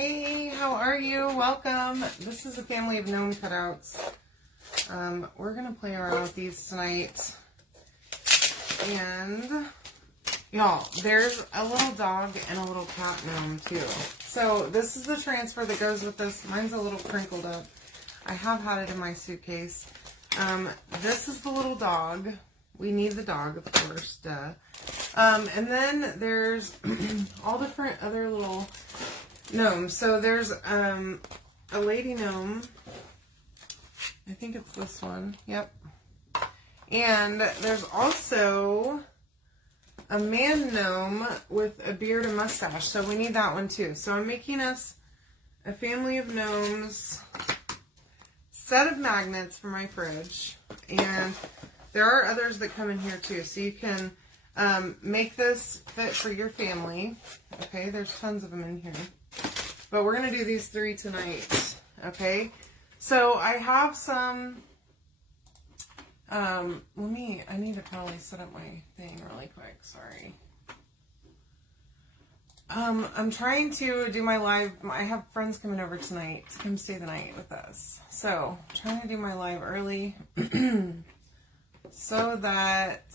Hey, how are you? Welcome. This is a family of gnome cutouts. We're going to play around with these tonight. And, y'all, there's a little dog and a little cat gnome, too. So, this is the transfer that goes with this. Mine's a little crinkled up. I have had it in my suitcase. This is the little dog. We need the dog, of course, duh. And then there's all different other little gnomes. So there's a lady gnome. I think it's this one. Yep. And there's also a man gnome with a beard and mustache. So we need that one too. So I'm making us a family of gnomes, set of magnets for my fridge. And there are others that come in here too. So you can make this fit for your family. Okay, there's tons of them in here. But we're going to do these 3 tonight. Okay, so I have some, I need to probably set up my thing really quick. Sorry. I'm trying to do my live. I have friends coming over tonight to come stay the night with us. So, I'm trying to do my live early so that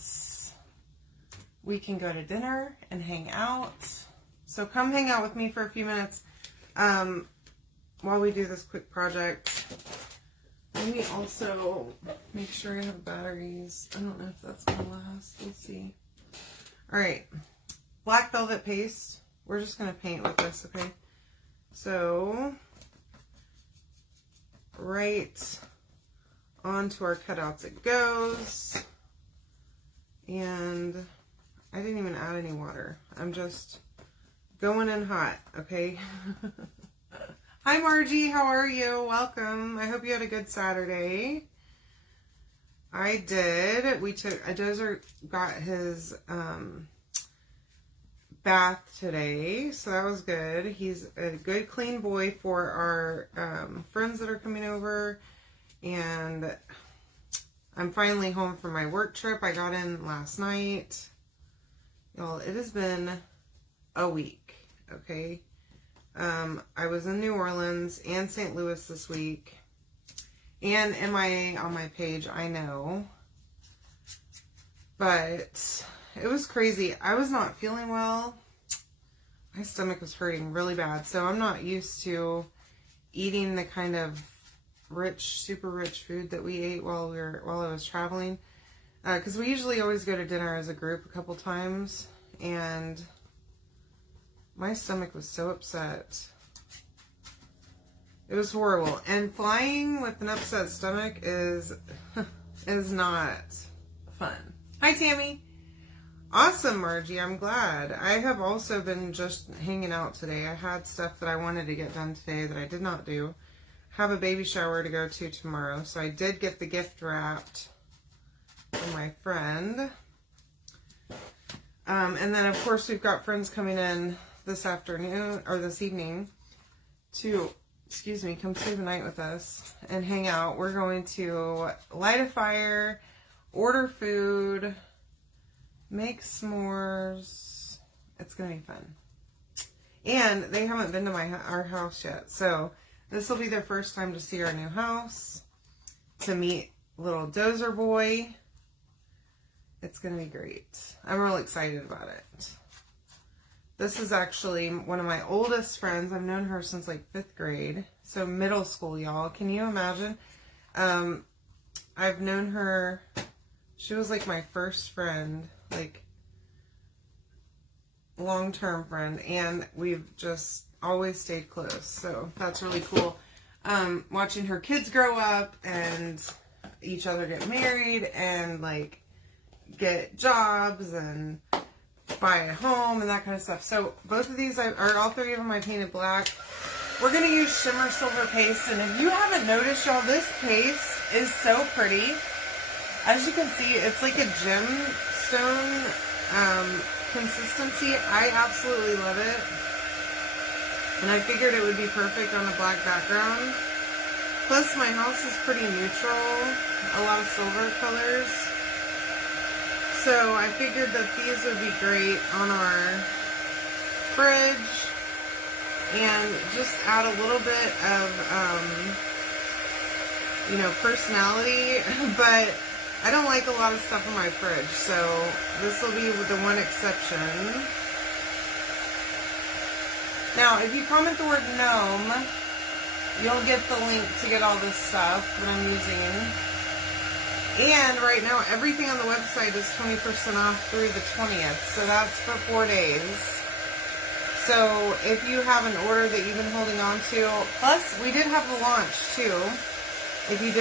we can go to dinner and hang out. So come hang out with me for a few minutes while we do this quick project. Let me also make sure I have batteries. I don't know if that's going to last. Let's see. Alright. Black velvet paste. We're just going to paint with this, okay? So, right onto our cutouts it goes. And I didn't even add any water. I'm just going in hot, okay? Hi Margie, how are you? Welcome. I hope you had a good Saturday. I did. Dozer got his bath today, so that was good. He's a good clean boy for our friends that are coming over, and I'm finally home from my work trip. I got in last night. Y'all, it has been a week, okay? I was in New Orleans and St. Louis this week, and MIA on my page, I know, but it was crazy. I was not feeling well. My stomach was hurting really bad, so I'm not used to eating the kind of rich, super rich food that we ate while I was traveling, because we usually always go to dinner as a group a couple times, and my stomach was so upset. It was horrible. And flying with an upset stomach is not fun. Hi, Tammy. Awesome, Margie. I'm glad. I have also been just hanging out today. I had stuff that I wanted to get done today that I did not do. Have a baby shower to go to tomorrow. So I did get the gift wrapped for my friend. And then, of course, we've got friends coming in this afternoon, or this evening, to, come stay the night with us and hang out. We're going to light a fire, order food, make s'mores. It's going to be fun. And they haven't been to our house yet, so this will be their first time to see our new house, to meet little Dozer boy. It's going to be great. I'm real excited about it. This is actually one of my oldest friends. I've known her since like 5th grade. So middle school, y'all. Can you imagine? I've known her. She was like my first friend, like long-term friend. And we've just always stayed close. So that's really cool. Watching her kids grow up and each other get married and like get jobs and buy a home and that kind of stuff. So both of these, all 3 of them I painted black. We're going to use shimmer silver paste, and if you haven't noticed, y'all, this paste is so pretty. As you can see, it's like a gemstone consistency. I absolutely love it, and I figured it would be perfect on a black background. Plus, my house is pretty neutral, a lot of silver colors. So I figured that these would be great on our fridge and just add a little bit of, you know, personality, but I don't like a lot of stuff in my fridge, so this will be the one exception. Now, if you comment the word gnome, you'll get the link to get all this stuff that I'm using. And right now, everything on the website is 20% off through the 20th, so that's for 4 days. So if you have an order that you've been holding on to, plus we did have the launch too. If you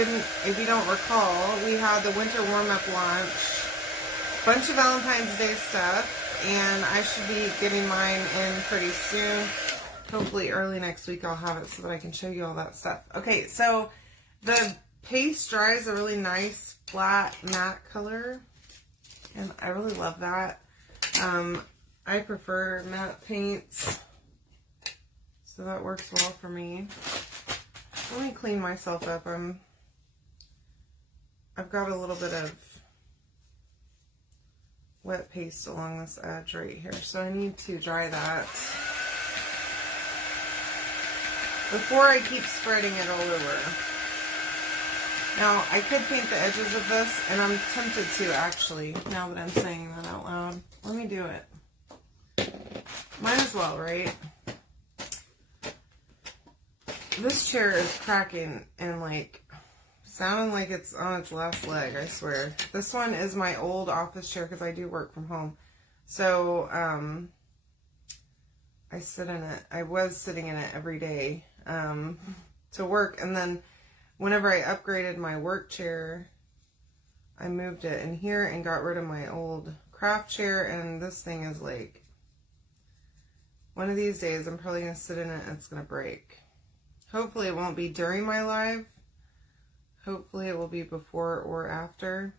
don't recall, we had the winter warm-up launch, bunch of Valentine's Day stuff. And I should be getting mine in pretty soon. Hopefully early next week I'll have it so that I can show you all that stuff. Okay, so the paste dries a really nice flat matte color. And I really love that. I prefer matte paints. So that works well for me. Let me clean myself up. I've got a little bit of wet paste along this edge right here, so I need to dry that before I keep spreading it all over. Now, I could paint the edges of this, and I'm tempted to actually, now that I'm saying that out loud. Let me do it. Might as well, right? This chair is cracking and like sounding like it's on its last leg, I swear. This one is my old office chair because I do work from home. So, I sit in it. I was sitting in it every day to work. And then whenever I upgraded my work chair, I moved it in here and got rid of my old craft chair. And this thing is like, one of these days I'm probably going to sit in it and it's going to break. Hopefully it won't be during my live. Hopefully it will be before or after.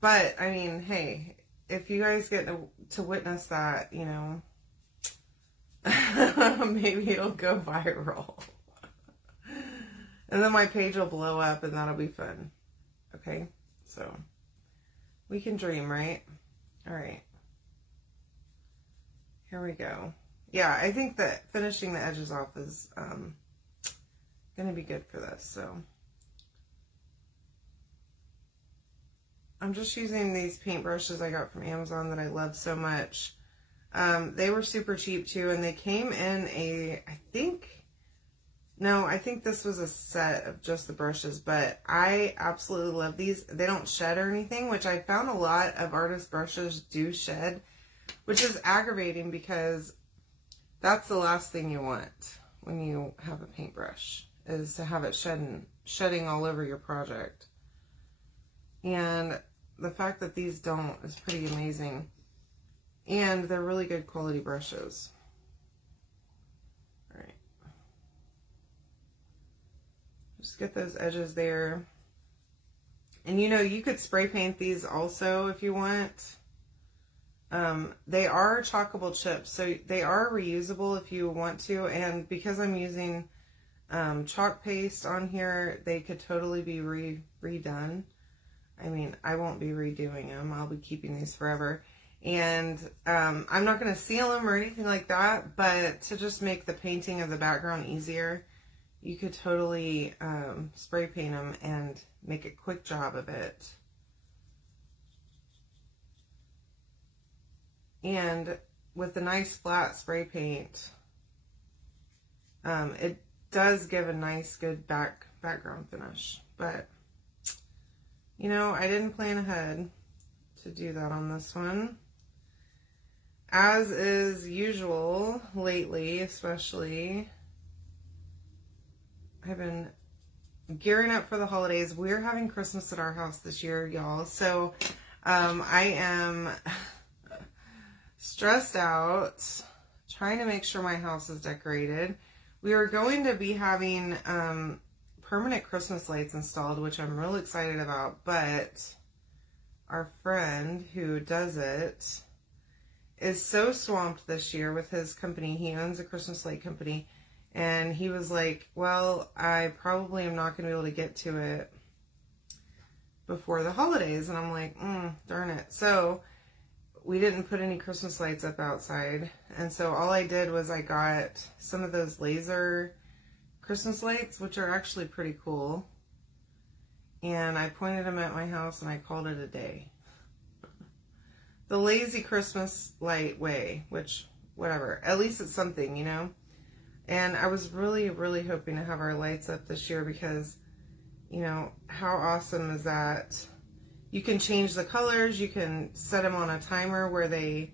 But, I mean, hey, if you guys get to witness that, you know, maybe it'll go viral. And then my page will blow up and that'll be fun. Okay? So, we can dream, right? All right. Here we go. Yeah, I think that finishing the edges off is, gonna be good for this. So I'm just using these paintbrushes I got from Amazon that I love so much. They were super cheap too, and they came in I think this was a set of just the brushes, but I absolutely love these. They don't shed or anything, which I found a lot of artist brushes do shed, which is aggravating because that's the last thing you want when you have a paintbrush, is to have it shedding all over your project. And the fact that these don't is pretty amazing. And they're really good quality brushes. All right. Just get those edges there. And you know, you could spray paint these also if you want. They are chalkable chips, so they are reusable if you want to. And because I'm using chalk paste on here, they could totally be redone. I mean, I won't be redoing them. I'll be keeping these forever. And I'm not going to seal them or anything like that, but to just make the painting of the background easier, you could totally spray paint them and make a quick job of it. And with the nice flat spray paint, it does give a nice, good background finish. But, you know, I didn't plan ahead to do that on this one. As is usual lately, especially, I've been gearing up for the holidays. We're having Christmas at our house this year, y'all. So, I am stressed out, trying to make sure my house is decorated. We are going to be having permanent Christmas lights installed, which I'm real excited about, but our friend who does it is so swamped this year with his company. He owns a Christmas light company, and he was like, well, I probably am not going to be able to get to it before the holidays. And I'm like, darn it. So we didn't put any Christmas lights up outside. And so all I did was I got some of those laser Christmas lights, which are actually pretty cool. And I pointed them at my house and I called it a day. The lazy Christmas light way, which, whatever. At least it's something, you know? And I was really, really hoping to have our lights up this year because, you know, how awesome is that? You can change the colors. You can set them on a timer where they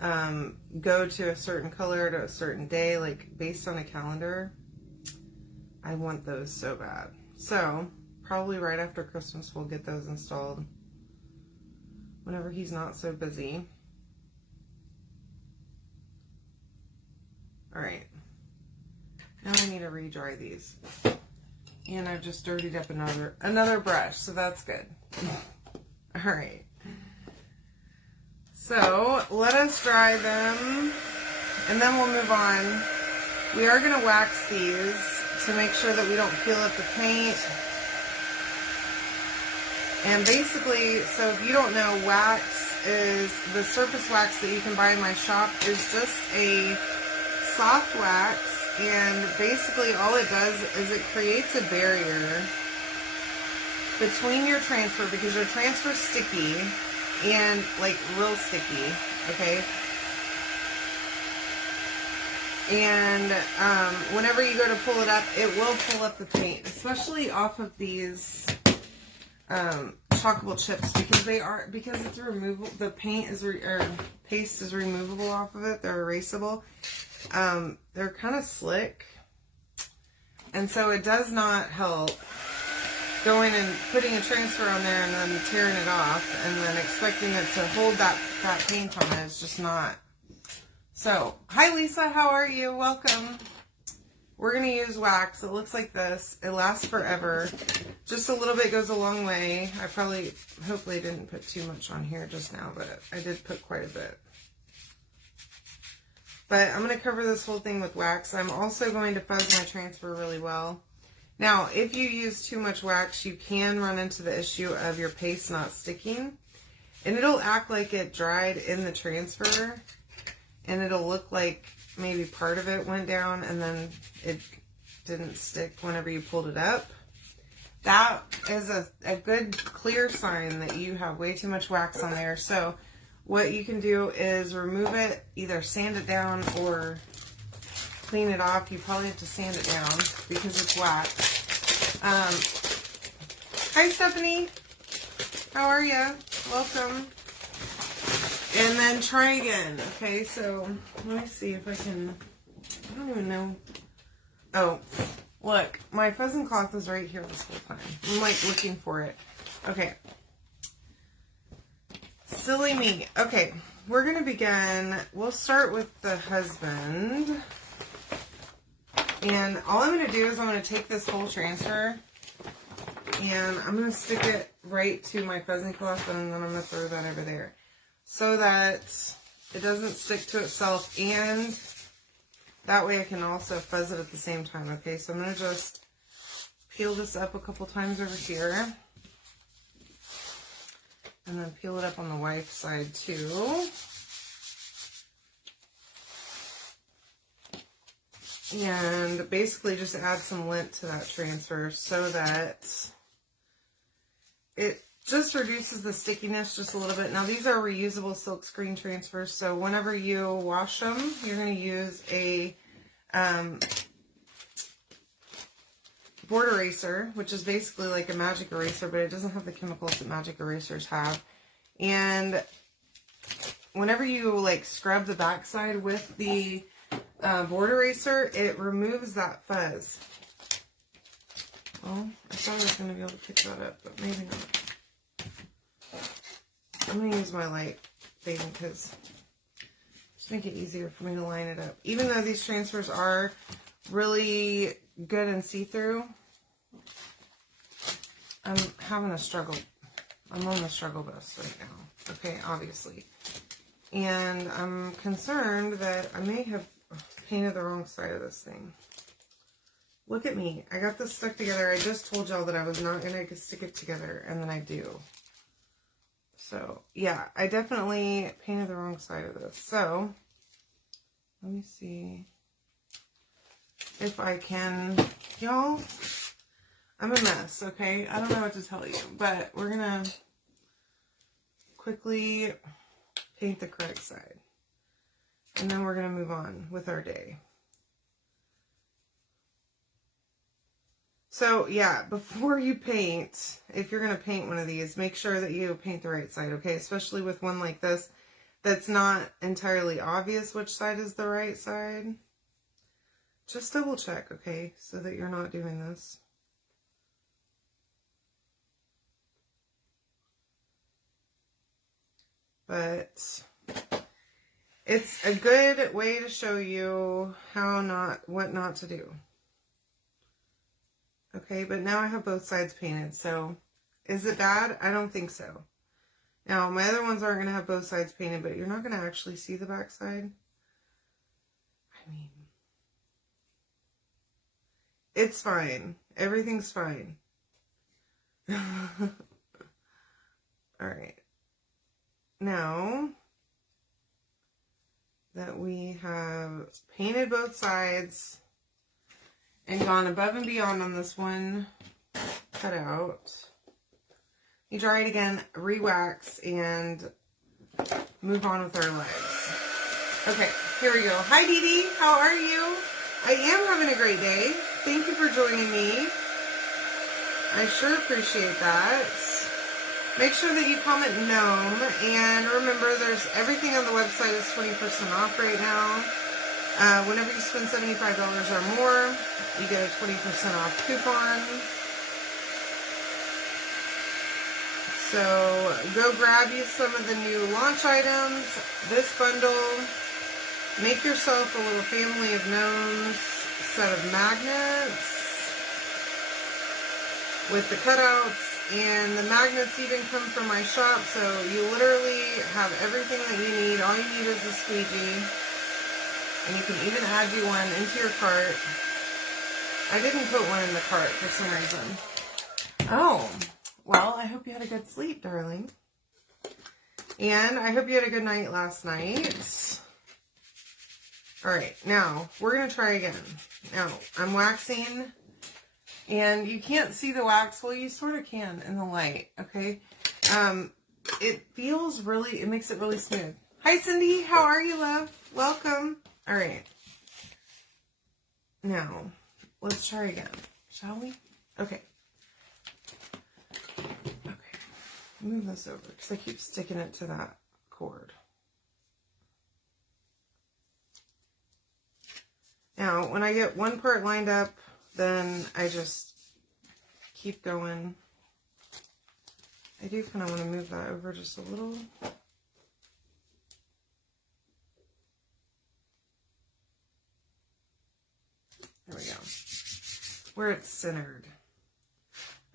go to a certain color to a certain day, like based on a calendar. I want those so bad. So probably right after Christmas, we'll get those installed whenever he's not so busy. All right. Now I need to re-dry these. And I've just dirtied up another brush, so that's good. All right. So let us dry them, and then we'll move on. We are going to wax these to make sure that we don't peel up the paint. And basically, so if you don't know, wax is the surface wax that you can buy in my shop is just a soft wax. And basically all it does is it creates a barrier between your transfer, because your transfer's sticky and like real sticky, okay? And whenever you go to pull it up, it will pull up the paint, especially off of these chockable chips, because it's removable. The paint is paste is removable off of it. They're erasable. They're kind of slick, and so it does not help going and putting a transfer on there and then tearing it off and then expecting it to hold that paint on it. It's just not. So, hi Lisa, how are you? Welcome. We're going to use wax. It looks like this. It lasts forever. Just a little bit goes a long way. Hopefully didn't put too much on here just now, but I did put quite a bit. But I'm going to cover this whole thing with wax. I'm also going to fuzz my transfer really well. Now, if you use too much wax, you can run into the issue of your paste not sticking. And it'll act like it dried in the transfer. And it'll look like maybe part of it went down and then it didn't stick whenever you pulled it up. That is a good clear sign that you have way too much wax on there. So what you can do is remove it, either sand it down or clean it off. You probably have to sand it down because it's wax. Hi Stephanie, how are you? Welcome. And then try again. Okay, so let me see if I can, I don't even know. Oh, look, my pheasant cloth is right here this whole time. I'm like looking for it. Okay. Silly me. Okay, we're going to begin. We'll start with the husband. And all I'm going to do is I'm going to take this whole transfer and I'm going to stick it right to my pheasant cloth, and then I'm going to throw that over there so that it doesn't stick to itself, and that way I can also fuzz it at the same time. Okay, so I'm going to just peel this up a couple times over here. And then peel it up on the wife's side too. And basically just add some lint to that transfer so that it just reduces the stickiness just a little bit. Now these are reusable silk screen transfers, so whenever you wash them, you're going to use a board eraser, which is basically like a magic eraser, but it doesn't have the chemicals that magic erasers have. And whenever you like scrub the backside with the board eraser, it removes that fuzz. Well, I thought I was going to be able to pick that up, but maybe not. I'm going to use my light thing because just make it easier for me to line it up. Even though these transfers are really good and see-through, I'm having a struggle. I'm on the struggle bus right now, okay, obviously. And I'm concerned that I may have painted the wrong side of this thing. Look at me. I got this stuck together. I just told y'all that I was not going to stick it together, and then I do. So, yeah, I definitely painted the wrong side of this. So, let me see if I can, y'all, I'm a mess, okay? I don't know what to tell you, but we're gonna quickly paint the correct side. And then we're gonna move on with our day. So, yeah, before you paint, if you're going to paint one of these, make sure that you paint the right side, okay? Especially with one like this that's not entirely obvious which side is the right side. Just double check, okay? So that you're not doing this. But it's a good way to show you what not to do. Okay, but now I have both sides painted, so is it bad? I don't think so. Now, my other ones aren't going to have both sides painted, but you're not going to actually see the back side. I mean, it's fine. Everything's fine. All right. Now that we have painted both sides and gone above and beyond on this one cutout, you dry it again, re-wax, and move on with our lives. Okay, here we go. Hi, Dee Dee. How are you? I am having a great day. Thank you for joining me. I sure appreciate that. Make sure that you comment gnome, and remember, there's everything on the website is 20% off right now. Whenever you spend $75 or more, you get a 20% off coupon. So go grab you some of the new launch items. This bundle, make yourself a little family of gnomes set of magnets with the cutouts, and the magnets even come from my shop, so you literally have everything that you need. All you need is a squeegee. And you can even add you one into your cart. I didn't put one in the cart for some reason. Oh, well, I hope you had a good sleep, darling. And I hope you had a good night last night. All right, now we're going to try again. Now, I'm waxing, and you can't see the wax. Well, you sort of can in the light, okay? It feels really, it makes it really smooth. Hi, Cindy. How are you, love? Welcome. All right. Now, let's try again, shall we? Okay. Okay. Move this over because I keep sticking it to that cord. Now, when I get one part lined up, then I just keep going. I do kind of want to move that over just a little. There we go. Where it's centered.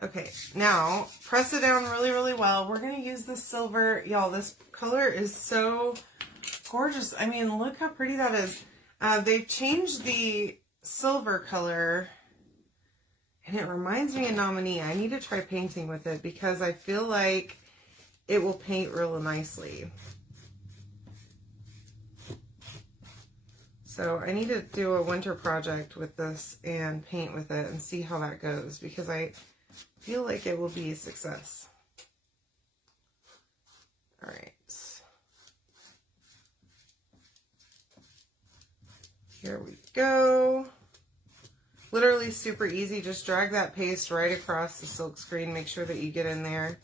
Okay, now press it down really, really well. We're going to use the silver. Y'all, this color is so gorgeous. I mean, look how pretty that is. They've changed the silver color, and it reminds me of Nominee. I need to try painting with it because I feel like it will paint real nicely. So I need to do a winter project with this and paint with it and see how that goes, because I feel like it will be a success. All right. Here we go. Literally super easy. Just drag that paste right across the silk screen. Make sure that you get in there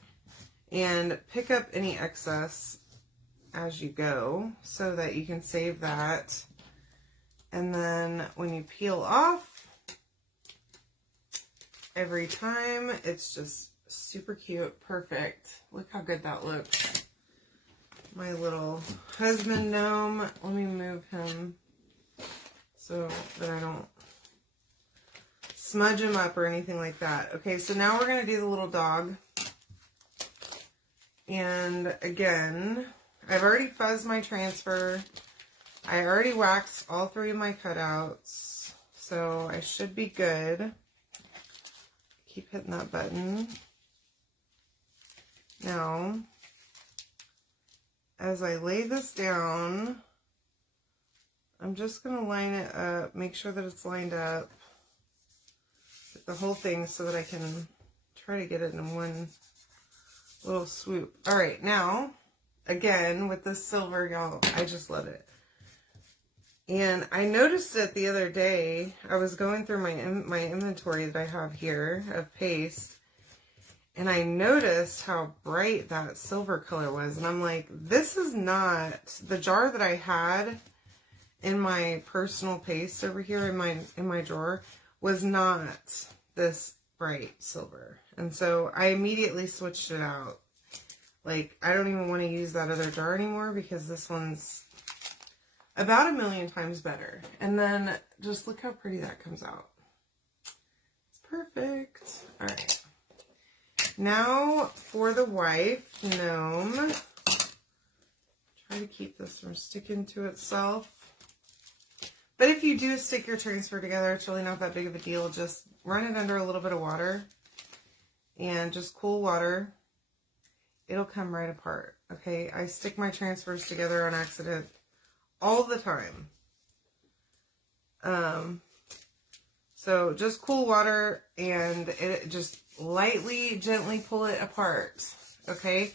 and pick up any excess as you go so that you can save that. And then when you peel off, every time, it's just super cute. Perfect. Look how good that looks. My little husband gnome. Let me move him so that I don't smudge him up or anything like that. Okay, so now we're going to do the little dog. And again, I've already fuzzed my transfer. I already waxed all 3 of my cutouts, so I should be good. Keep hitting that button. Now, as I lay this down, I'm just going to line it up, make sure that it's lined up with the whole thing so that I can try to get it in one little swoop. All right, now, again, with this silver, y'all, I just love it. And I noticed it the other day. I was going through my inventory that I have here of paste, and I noticed how bright that silver color was. And I'm like, this is not the jar that I had in my personal paste over here in my drawer was not this bright silver. And so I immediately switched it out. Like, I don't even want to use that other jar anymore because this one's about 1,000,000 times better. And then just look how pretty that comes out. It's perfect. All right. Now for the wife gnome. Try to keep this from sticking to itself. But if you do stick your transfer together, it's really not that big of a deal. Just run it under a little bit of water and just cool water. It'll come right apart. Okay, I stick my transfers together on accident all the time. So just cool water and it just lightly, gently pull it apart. Okay,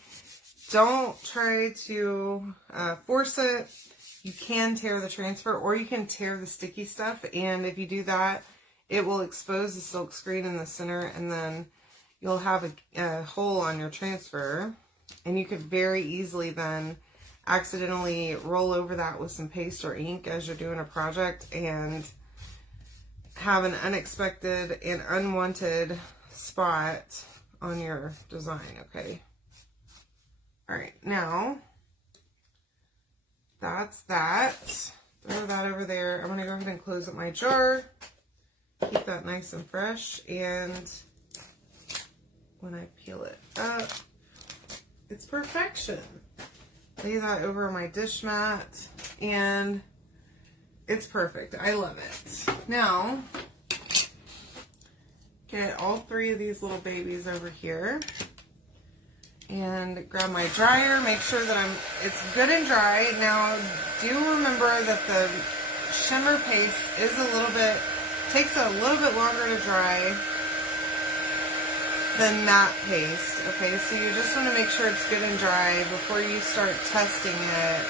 don't try to force it. You can tear the transfer or you can tear the sticky stuff, and if you do that, it will expose the silk screen in the center, and then you'll have a hole on your transfer, and you could very easily then accidentally roll over that with some paste or ink as you're doing a project and have an unexpected and unwanted spot on your design. Okay. All right, now that's that. Throw that over there. I'm going to go ahead and close up my jar. Keep that nice and fresh. And when I peel it up, it's perfection. Lay that over my dish mat. And it's perfect. I love it. Now, get all 3 of these little babies over here. And grab my dryer, make sure that it's good and dry. Now, do remember that the shimmer paste takes a little bit longer to dry than matte paste. Okay, so you just want to make sure it's good and dry before you start testing it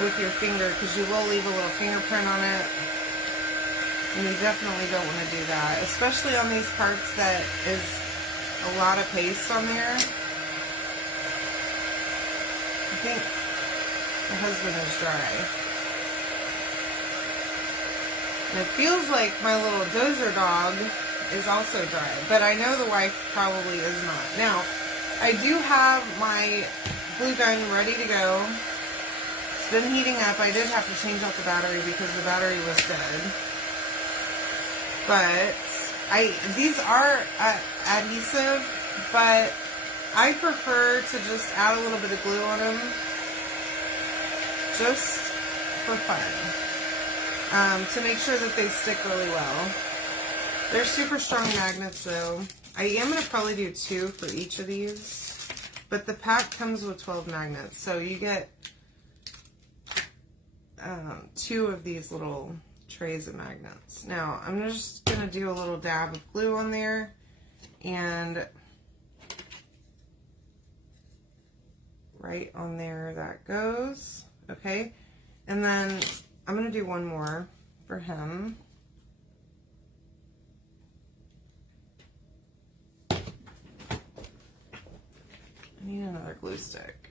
with your finger, because you will leave a little fingerprint on it. And you definitely don't want to do that, especially on these parts that is a lot of paste on there. I think my husband is dry. And it feels like my little dozer dog is also dry, but I know the wife probably is not. Now, I do have my glue gun ready to go. It's been heating up. I did have to change out the battery because the battery was dead. But these are adhesive, but I prefer to just add a little bit of glue on them just for fun, to make sure that they stick really well. They're super strong magnets though. I am going to probably do 2 for each of these, but the pack comes with 12 magnets, so you get 2 of these little trays of magnets. Now, I'm just going to do a little dab of glue on there, and right on there that goes. Okay, and then I'm going to do one more for him. I need another glue stick.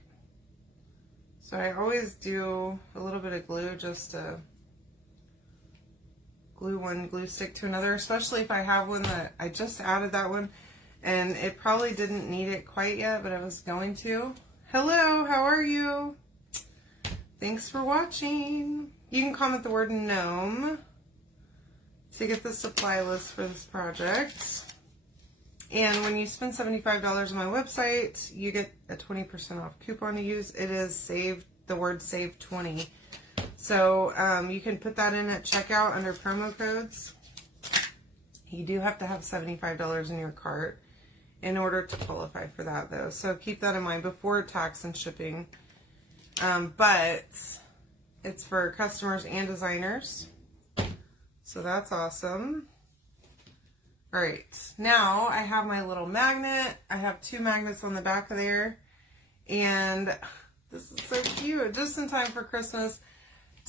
So I always do a little bit of glue just to glue one glue stick to another, especially if I have one that I just added that one and it probably didn't need it quite yet, but I was going to. Hello, how are you? Thanks for watching. You can comment the word gnome to get the supply list for this project. And when you spend $75 on my website, you get a 20% off coupon to use. It is the word save 20. So you can put that in at checkout under promo codes. You do have to have $75 in your cart. in order to qualify for that though. So keep that in mind before tax and shipping. But it's for customers and designers. So that's awesome. All right, now I have my little magnet. I have 2 magnets on the back of there. And this is so cute. Just in time for Christmas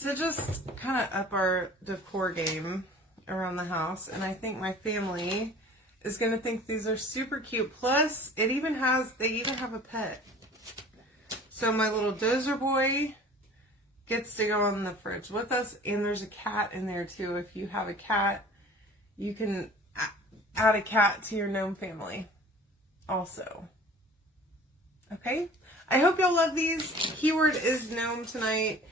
to just kind of up our decor game around the house. And I think my family is going to think these are super cute. Plus, they even have a pet. So my little dozer boy gets to go in the fridge with us. And there's a cat in there too. If you have a cat, you can add a cat to your gnome family also. Okay, I hope y'all love these. Keyword is gnome tonight.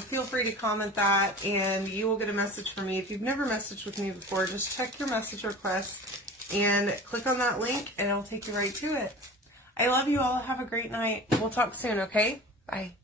Feel free to comment that and you will get a message from me. If you've never messaged with me before, just check your message request and click on that link and it'll take you right to it. I love you all. Have a great night. We'll talk soon, okay? Bye.